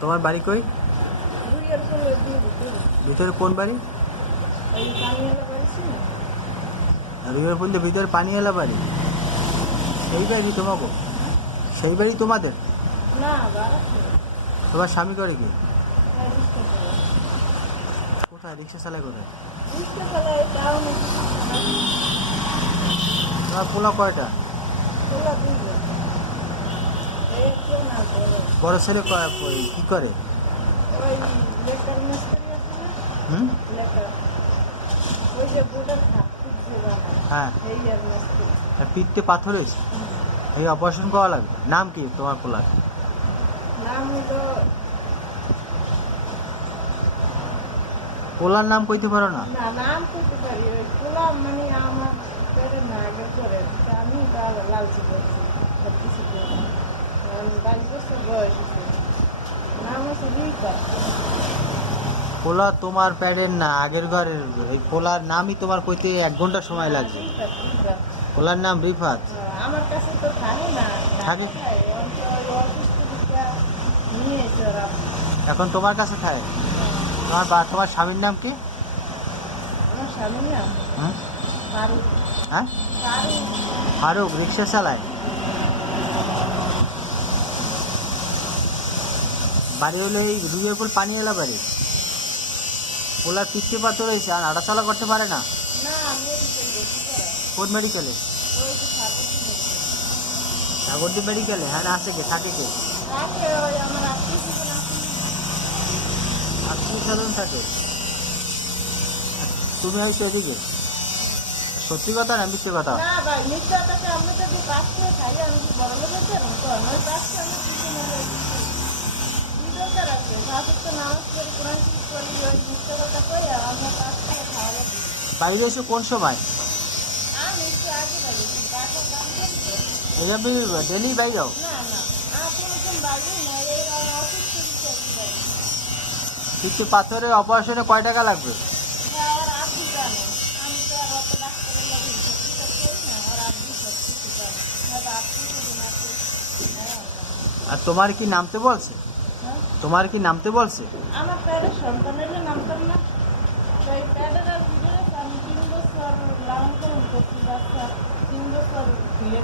তোমার বাড়ি কই? ভিতরে কোন বাড়ি? রিভার পুলতে ভিতরে পানি এলা বাড়ি? সেই বাড়ি তোমাকে? সেই বাড়ি তোমাদের? তোমার স্বামী করে কি? হ্যাঁ কোথায়? রিক্সা চালায় কোথায়? তোমার পোলা কয়টা? বড় ছেলে কি করে? হুম? হ্যাঁ পিঠতে পাথর হয়েছে? এই অপারেশন করা লাগবে? নাম কি তোমার পোলার? নাম পোলার নাম কইতে পারো না? নাম পারি। ওই মানে আমার না আগে করে। তা আমি লালচি করছি। সব কিছু পোলা তোমার প্যাডের না, আগের ঘরের, এই পোলার নামই তোমার কইতে এক ঘণ্টা সময় রিকা পোলার নাম রিফাত। থাকে? থাকে? থাকে এখন তোমার কাছে খায়? তোমার বা, তোমার স্বামীর নাম কি? হ্যাঁ? ফারুক, রিক্সা চালায়? বাড়ি হলো এই রুইয়ের পানি এলা বাড়ি। পোলার পিঠতে পাথর হয়েছে আর আড়াচলা করতে পারে না। কোন মেডিকেলে ঠাকুরদি মেডিকেলে হ্যাঁ না আছে কে থাকে কে আত্মীয় স্বজন থাকে? তুমি হয়েছো এদিকে? সত্যি কথা না মিথ্যে কথা? বাইরে এসে কোন সময়? ডেলি বাইরে? না এই অসুস্থ দিচ্ছে আর কি বাইরে পিঠতে পাথরের অপারেশনে কয় টাকা লাগবে? আর তোমার কি নামতে বলছে? তোমার কি নামতে বলছে? আমার প্যাডের সন্তানের নামতাম না। সেই প্যাডের আর ভিডিও আমি তিন বছর লালন পালন করছি বাচ্চা তিন বছর ফিরে